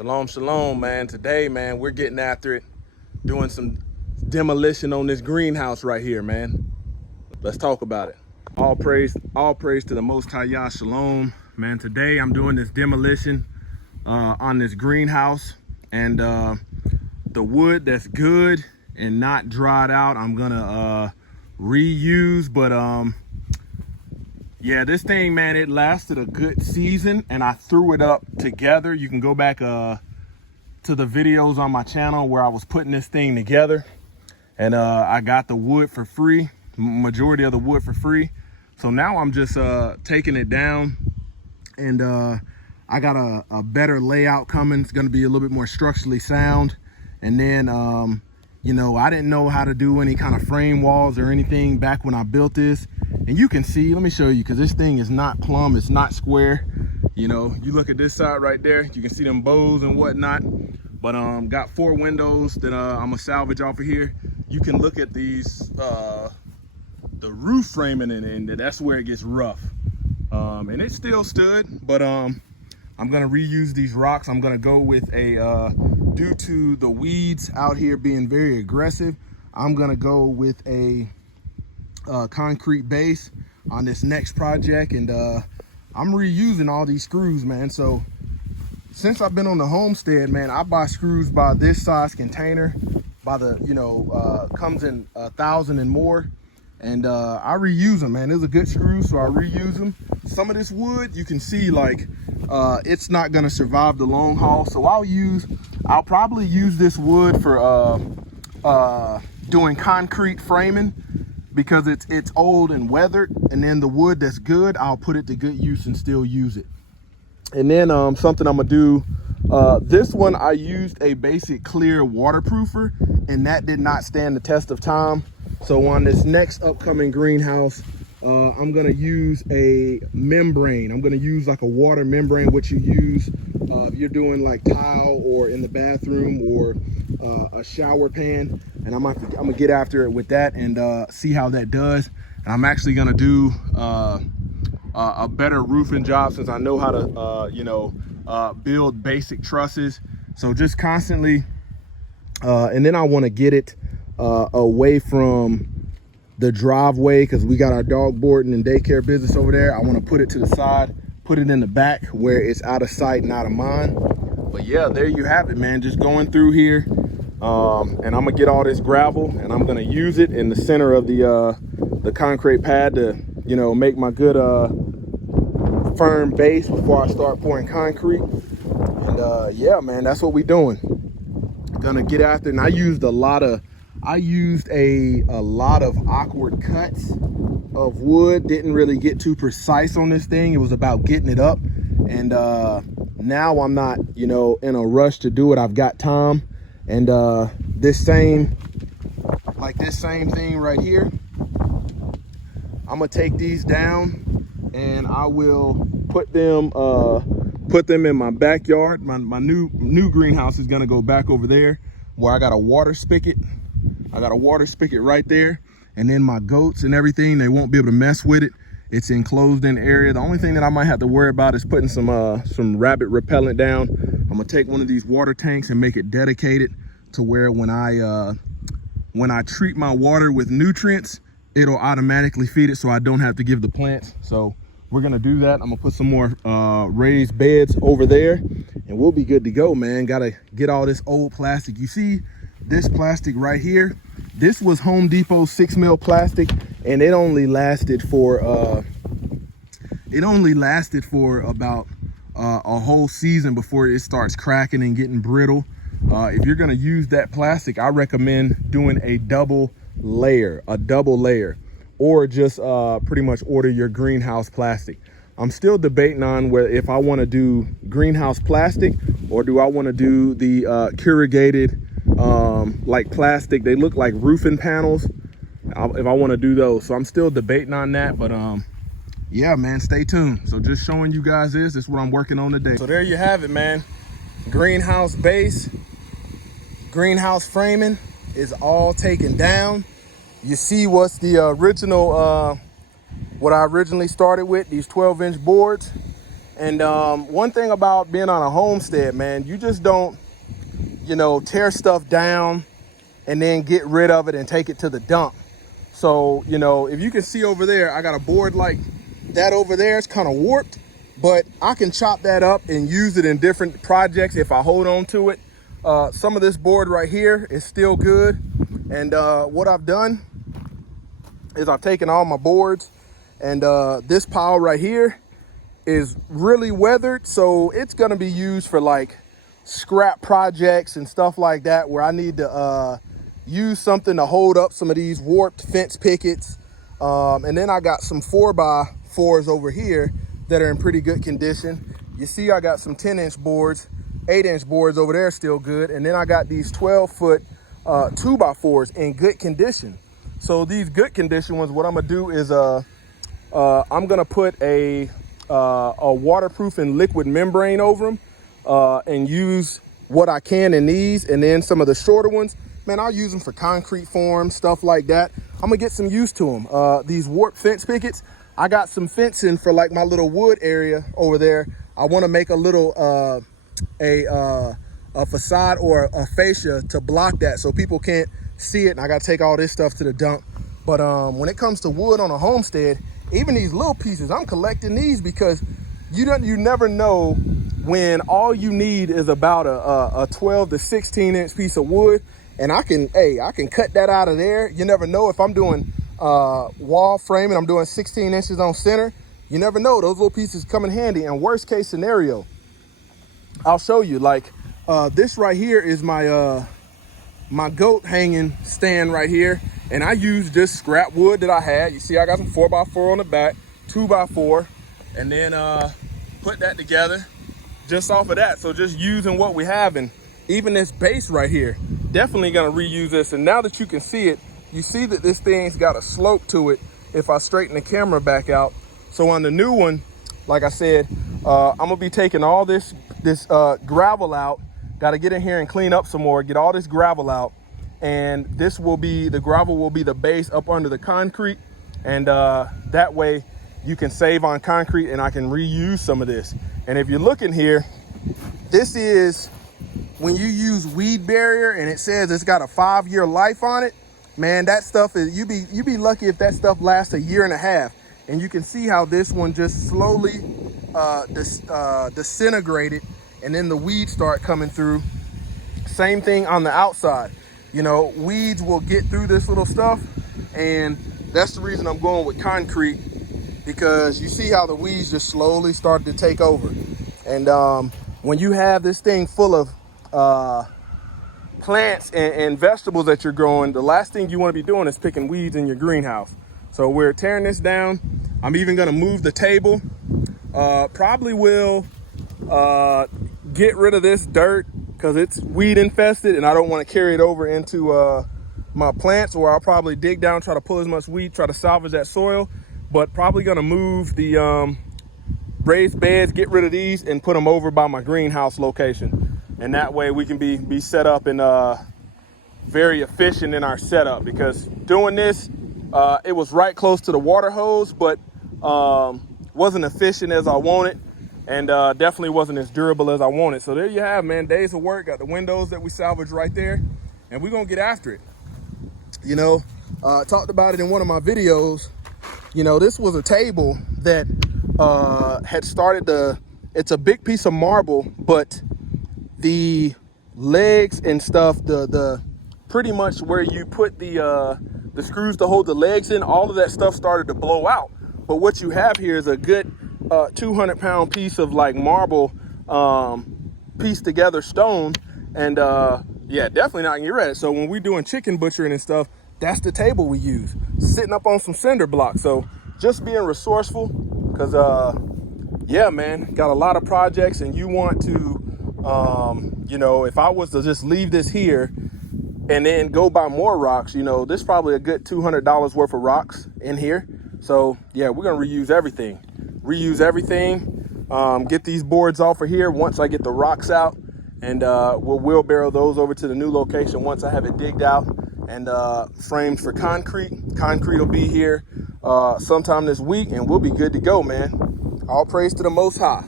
Shalom, shalom, man. Today, man, we're getting after it, doing some demolition on this greenhouse right here, man. Let's talk about it. All praise to the Most High Yah, shalom. Man, today I'm doing this demolition on this greenhouse, and the wood that's good and not dried out, I'm gonna reuse, but yeah, this thing, man, it lasted a good season, and I threw it up together. You can go back to the videos on my channel where I was putting this thing together, and I got the wood for free, majority of the wood for free. So now I'm just taking it down, and I got a better layout coming. It's gonna be a little bit more structurally sound. And then, you know, I didn't know how to do any kind of frame walls or anything back when I built this. And you can see, let me show you, because this thing is not plumb, it's not square. You know, you look at this side right there, you can see them bows and whatnot. But got 4 windows that I'm gonna salvage off of here. You can look at these, the roof framing, and that's where it gets rough. And it still stood, but I'm gonna reuse these rocks. I'm gonna go with a, due to the weeds out here being very aggressive, I'm gonna go with a concrete base on this next project. And I'm reusing all these screws, man. So since I've been on the Homestead, man, I buy screws by this size container, by the, you know, comes in 1,000 and more, and I reuse them, man. It's a good screw, so I reuse them. Some of this wood, you can see, like, it's not gonna survive the long haul, so I'll probably use this wood for doing concrete framing, because it's old and weathered. And then the wood that's good, I'll put it to good use and still use it. And then something I'm gonna do, this one I used a basic clear waterproofer, and that did not stand the test of time. So on this next upcoming greenhouse, I'm gonna use a membrane. I'm gonna use like a water membrane, which you use if you're doing like tile or in the bathroom or a shower pan. And I'm gonna get after it with that and see how that does. And I'm actually gonna do a better roofing job, since I know how to you know, build basic trusses. So just constantly, and then I want to get it away from the driveway, because we got our dog boarding and daycare business over there. I want to put it to the side, put it in the back where it's out of sight and out of mind. But yeah, there you have it, man. Just going through here, and I'm gonna get all this gravel, and I'm gonna use it in the center of the concrete pad to, you know, make my good firm base before I start pouring concrete. And yeah, man, that's what we doing. Gonna get after it. And I used a lot of awkward cuts of wood. Didn't really get too precise on this thing. It was about getting it up. And now I'm not, you know, in a rush to do it. I've got time. And this same thing right here, I'm gonna take these down, and I will put them in my backyard. My new greenhouse is gonna go back over there where I got a water spigot. I got a water spigot right there, and then my goats and everything, they won't be able to mess with it. It's enclosed in area. The only thing that I might have to worry about is putting some rabbit repellent down. I'm gonna take one of these water tanks and make it dedicated to where when I treat my water with nutrients, it'll automatically feed it, so I don't have to give the plants. So we're gonna do that. I'm gonna put some more raised beds over there, and we'll be good to go, man. Gotta get all this old plastic. You see this plastic right here? This was Home Depot 6 mil plastic, and it only lasted for about a whole season before it starts cracking and getting brittle. If you're gonna use that plastic, I recommend doing a double layer, or just pretty much order your greenhouse plastic. I'm still debating on whether if I want to do greenhouse plastic, or do I want to do the corrugated like plastic. They look like roofing panels, if I want to do those. So I'm still debating on that, but yeah, man, stay tuned. So just showing you guys this is what I'm working on today. So there you have it, man. Greenhouse base, greenhouse framing is all taken down. You see what's the original, what I originally started with, these 12-inch boards. And one thing about being on a homestead, man, you just don't, you know, tear stuff down and then get rid of it and take it to the dump. So, you know, if you can see over there, I got a board like that over there. It's kind of warped, but I can chop that up and use it in different projects if I hold on to it. Some of this board right here is still good. And what I've done is I've taken all my boards, and this pile right here is really weathered. So it's gonna be used for like scrap projects and stuff like that, where I need to use something to hold up some of these warped fence pickets. And then I got some 4x4s over here that are in pretty good condition. You see, I got some 10-inch boards, 8-inch boards over there still good. And then I got these 12-foot 2x4s in good condition. So these good condition ones, what I'm gonna do is I'm gonna put a waterproof and liquid membrane over them and use what I can in these. And then some of the shorter ones, man, I'll use them for concrete forms, stuff like that. I'm gonna get some use to them. These warped fence pickets, I got some fencing for like my little wood area over there. I want to make a little a facade or a fascia to block that so people can't see it, and I got to take all this stuff to the dump. But when it comes to wood on a homestead, even these little pieces, I'm collecting these because you never know when all you need is about a 12 to 16 inch piece of wood, and I can cut that out of there. You never know if I'm doing wall framing, I'm doing 16 inches on center. You never know, those little pieces come in handy. And worst case scenario, I'll show you, like this right here is my my goat hanging stand right here, and I used this scrap wood that I had. You see, I got some 4x4 on the back, 2x4, and then put that together just off of that. So just using what we have, and even this base right here, definitely gonna reuse this. And now that you can see it, you see that this thing's got a slope to it if I straighten the camera back out. So on the new one, like I said, I'm gonna be taking all this gravel out. Got to get in here and clean up some more, get all this gravel out, and this will be, the gravel will be the base up under the concrete, and that way you can save on concrete and I can reuse some of this. And if you're looking here, this is when you use weed barrier and it says it's got a 5-year life on it, man, that stuff is, you be lucky if that stuff lasts 1.5 years. And you can see how this one just slowly disintegrated, and then the weeds start coming through. Same thing on the outside. You know, weeds will get through this little stuff, and that's the reason I'm going with concrete, because you see how the weeds just slowly start to take over. And when you have this thing full of plants and vegetables that you're growing, the last thing you want to be doing is picking weeds in your greenhouse. So we're tearing this down. I'm even going to move the table. Probably will get rid of this dirt because it's weed infested, and I don't want to carry it over into my plants, or I'll probably dig down, try to pull as much weed, try to salvage that soil. But probably going to move the raised beds, get rid of these, and put them over by my greenhouse location. And that way we can be set up and very efficient in our setup, because doing this, it was right close to the water hose, but wasn't efficient as I wanted, and definitely wasn't as durable as I wanted. So there you have, man, days of work. Got the windows that we salvaged right there, and we're gonna get after it. You know, I talked about it in one of my videos. You know, this was a table that had started it's a big piece of marble, but the legs and stuff, the pretty much where you put the screws to hold the legs in, all of that stuff started to blow out. But what you have here is a good 200-pound piece of like marble pieced together stone, and yeah, definitely not gonna get rid of it. So when we're doing chicken butchering and stuff, that's the table we use, sitting up on some cinder blocks. So just being resourceful, because yeah, man, got a lot of projects, and you want to you know, if I was to just leave this here and then go buy more rocks, you know, there's probably a good $200 worth of rocks in here. So yeah, we're gonna reuse everything, get these boards off of here once I get the rocks out, and we'll wheelbarrow those over to the new location once I have it digged out and framed for concrete. Concrete will be here sometime this week, and we'll be good to go, man. All praise to the Most High.